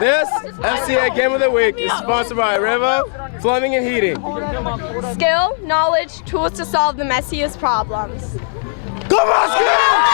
This FCA Game of the Week is sponsored by Rivo, Plumbing and Heating. Skill, knowledge, tools to solve the messiest problems. Go Muskies!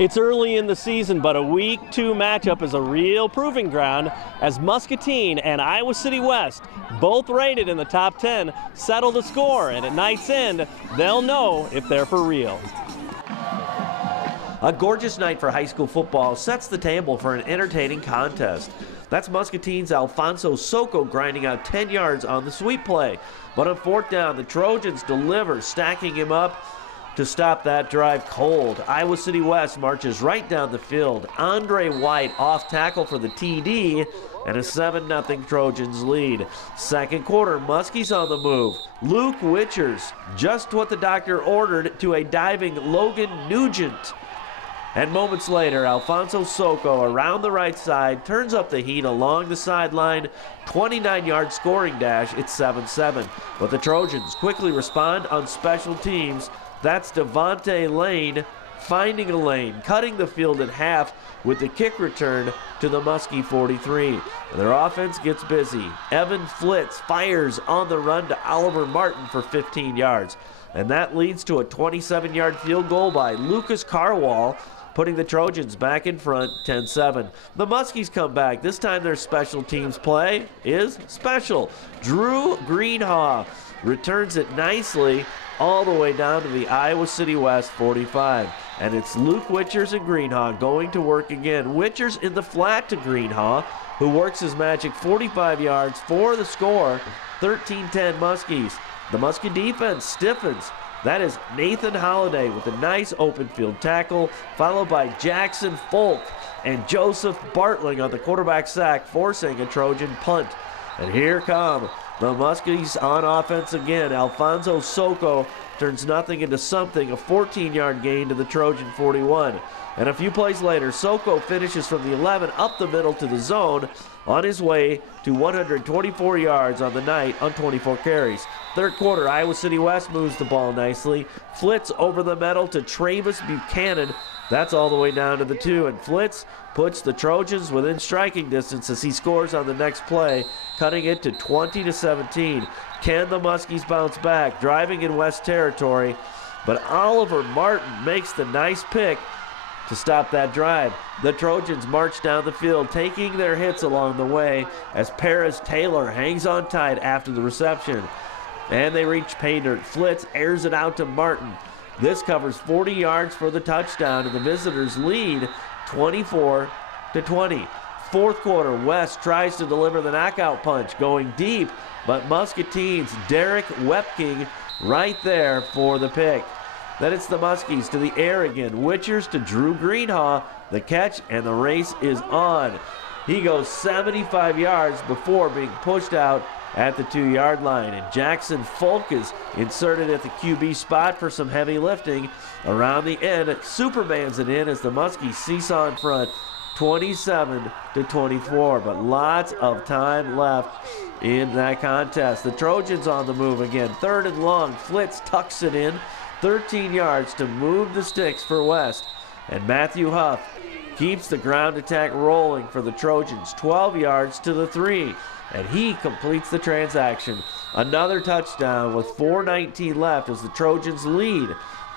It's early in the season, but a Week 2 matchup is a real proving ground as Muscatine and Iowa City West, both rated in the top 10, settle the score, and at night's end, they'll know if they're for real. A gorgeous night for high school football sets the table for an entertaining contest. That's Muscatine's Alfonso Soko grinding out 10 yards on the sweep play. But on fourth down, the Trojans deliver, stacking him up to stop that drive cold. Iowa City West marches right down the field. Andre White off tackle for the TD, and a 7-0 Trojans lead. Second quarter, Muskies on the move. Luke Witchers, just what the doctor ordered to a diving Logan Nugent. And moments later, Alfonso Soko around the right side turns up the heat along the sideline. 29-yard scoring dash. It's 7-7. But the Trojans quickly respond on special teams. That's Devontae Lane finding a lane, cutting the field in half with the kick return to the Muskie 43. Their offense gets busy. Evan Flitz fires on the run to Oliver Martin for 15 yards. And that leads to a 27-yard field goal by Lucas Carwall, putting the Trojans back in front 10-7. The Muskies come back. This time their special teams play is special. Drew Greenhaw returns it nicely all the way down to the Iowa City West 45. And it's Luke Witchers and Greenhaw going to work again. Witchers in the flat to Greenhaw, who works his magic 45 yards for the score. 13-10 Muskies. The Muskie defense stiffens. That is Nathan Holliday with a nice open field tackle, followed by Jackson Folk and Joseph Bartling on the quarterback sack, forcing a Trojan punt. And here come the Muskies on offense again. Alfonso Soko turns nothing into something, a 14-yard gain to the Trojan 41. And a few plays later, Soko finishes from the 11 up the middle to the zone on his way to 124 yards on the night on 24 carries. Third quarter, Iowa City West moves the ball nicely. Flitz over the middle to Travis Buchanan. That's all the way down to the 2, and Flitz puts the Trojans within striking distance as he scores on the next play, cutting it to 20-17. Can the Muskies bounce back? Driving in West territory, but Oliver Martin makes the nice pick to stop that drive. The Trojans march down the field, taking their hits along the way as Paris Taylor hangs on tight after the reception. And they reach pay dirt. Flitz airs it out to Martin. This covers 40 yards for the touchdown, and the visitors lead 24-20. Fourth quarter, West tries to deliver the knockout punch, going deep, but Muscatine's Derek Wepking right there for the pick. Then it's the Muskies to the air again. Witchers to Drew Greenhaw. The catch, and the race is on. He goes 75 yards before being pushed out at the 2-yard line. And Jackson Folk is inserted at the QB spot for some heavy lifting. Around the end, Superman's it in as the Muskies seesaw in front, 27-24. But lots of time left in that contest. The Trojans on the move again. Third and long. Flitz tucks it in. 13 yards to move the sticks for West. And Matthew Huff keeps the ground attack rolling for the Trojans. 12 yards to the 3. And he completes the transaction. Another touchdown with 4:19 left as the Trojans lead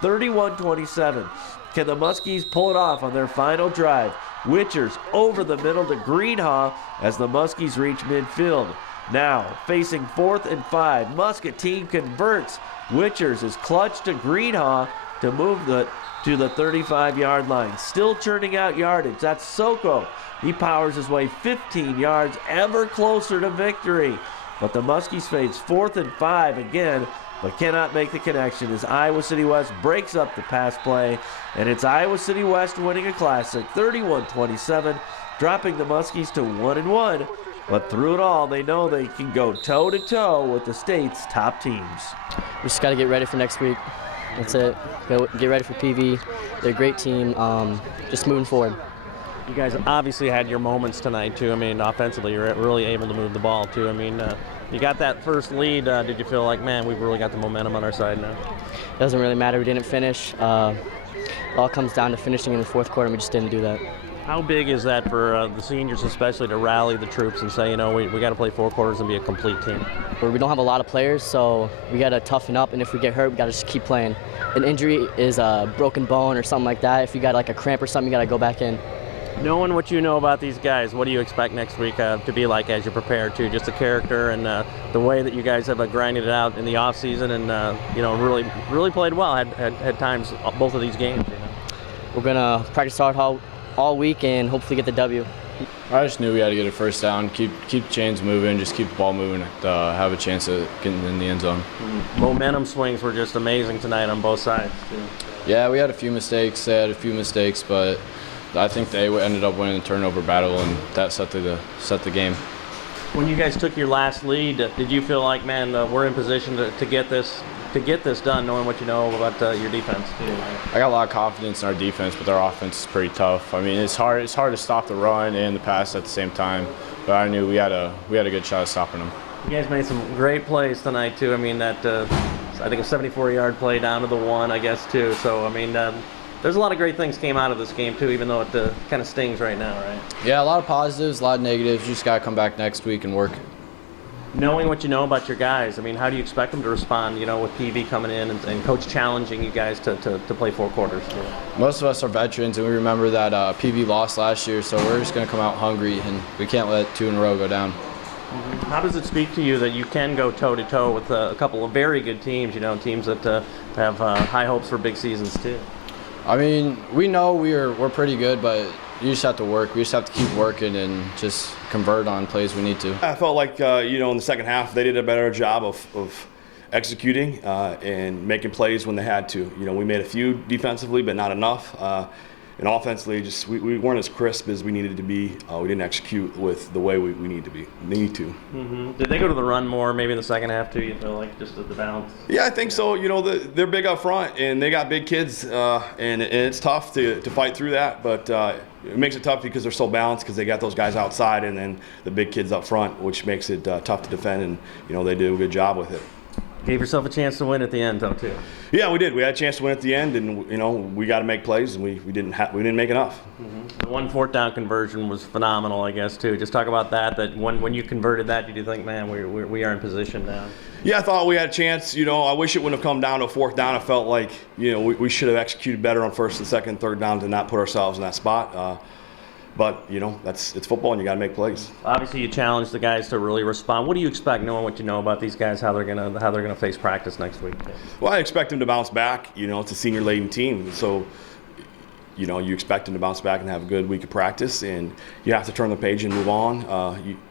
31-27. Can the Muskies pull it off on their final drive? Witchers over the middle to Greenhaw as the Muskies reach midfield. Now facing 4th and 5. Muscatine converts. Witchers is clutched to Greenhaw to move to the 35-yard line. Still churning out yardage. That's Soko. He powers his way 15 yards, ever closer to victory. But the Muskies face 4th and 5 again, but cannot make the connection as Iowa City West breaks up the pass play. And it's Iowa City West winning a classic, 31-27, dropping the Muskies to 1-1 But through it all, they know they can go toe-to-toe with the state's top teams. We just got to get ready for next week. That's it. Get ready for PV. They're a great team. Just moving forward. You guys obviously had your moments tonight, too. I mean, offensively, you're really able to move the ball, too. I mean, you got that first lead. Did you feel like, man, we've really got the momentum on our side now? It doesn't really matter. We didn't finish. It all comes down to finishing in the fourth quarter, and we just didn't do that. How big is that for the seniors, especially, to rally the troops and say, you know, we got to play 4 quarters and be a complete team? We don't have a lot of players, so we got to toughen up, and if we get hurt, we got to just keep playing. An injury is a broken bone or something like that. If you got like a cramp or something, you got to go back in. Knowing what you know about these guys, what do you expect next week to be like as you prepare to? Just the character and the way that you guys have grinded it out in the off season, and you know, really played well. Had times both of these games. You know? We're gonna practice hard all week and hopefully get the W. I just knew we had to get a first down, keep chains moving, just keep the ball moving, have a chance of getting in the end zone. Momentum swings were just amazing tonight on both sides, too. Yeah, we had a few mistakes. They had a few mistakes, but I think they ended up winning the turnover battle, and that set the game. When you guys took your last lead, did you feel like, man, we're in position to get this done, knowing what you know about your defense too? I got a lot of confidence in our defense, but their offense is pretty tough. I mean, it's hard to stop the run and the pass at the same time. But I knew we had a good shot at stopping them. You guys made some great plays tonight too. I mean, that I think a 74-yard play down to the 1, I guess, too. So I mean, there's a lot of great things came out of this game too, even though it kind of stings right now, right? Yeah, a lot of positives, a lot of negatives. You just got to come back next week and work. Knowing what you know about your guys, I mean, how do you expect them to respond, you know, with PV coming in and Coach challenging you guys to play 4 quarters? Most of us are veterans, and we remember that PV lost last year, so we're just going to come out hungry, and we can't let 2 in a row go down. How does it speak to you that you can go toe-to-toe with a couple of very good teams, you know, teams that have high hopes for big seasons too? I mean, we know we're pretty good, but you just have to work. We just have to keep working and just convert on plays we need to. I felt like, you know, in the second half, they did a better job of executing and making plays when they had to. You know, we made a few defensively, but not enough. And offensively, just we weren't as crisp as we needed to be. We didn't execute with the way we need to. Mm-hmm. Did they go to the run more maybe in the second half too, you feel like, just the balance? Yeah, I think so. You know, they're big up front, and they got big kids, and it's tough to fight through that. But it makes it tough because they're so balanced, because they got those guys outside and then the big kids up front, which makes it tough to defend. And, you know, they do a good job with it. Gave yourself a chance to win at the end, though, too. Yeah, we did. We had a chance to win at the end, and you know, we got to make plays, and we didn't make enough. Mm-hmm. The 1 4th down conversion was phenomenal, I guess, too. Just talk about that. That when you converted that, did you think, man, we are in position now? Yeah, I thought we had a chance. You know, I wish it wouldn't have come down to a 4th down. I felt like, you know, we should have executed better on 1st and 2nd, 3rd down to not put ourselves in that spot. But, you know, it's football, and you got to make plays. Obviously, you challenge the guys to really respond. What do you expect, knowing what you know about these guys, how they're gonna face practice next week? Well, I expect them to bounce back. You know, it's a senior-laden team, so you know, you expect them to bounce back and have a good week of practice, and you have to turn the page and move on.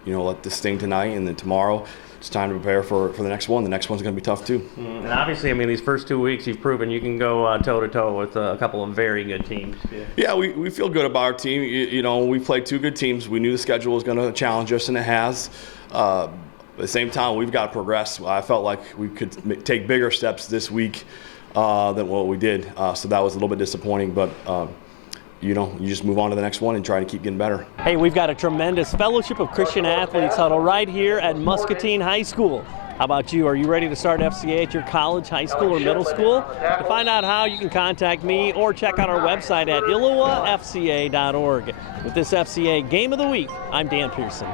You know, let this sting tonight, and then tomorrow it's time to prepare for the next one. The next one's going to be tough too. And obviously, I mean, these first 2 weeks, you've proven you can go toe-to-toe with a couple of very good teams. Yeah, we feel good about our team. You know, we played 2 good teams. We knew the schedule was going to challenge us, and it has. At the same time, we've got to progress. I felt like we could take bigger steps this week than what we did. So that was a little bit disappointing, but you know, you just move on to the next one and try to keep getting better. Hey, we've got a tremendous Fellowship of Christian Athletes huddle right here at Muscatine High School. How about you? Are you ready to start FCA at your college, high school, or middle school? To find out how, you can contact me or check out our website at illowafca.org. With this FCA Game of the Week, I'm Dan Pearson.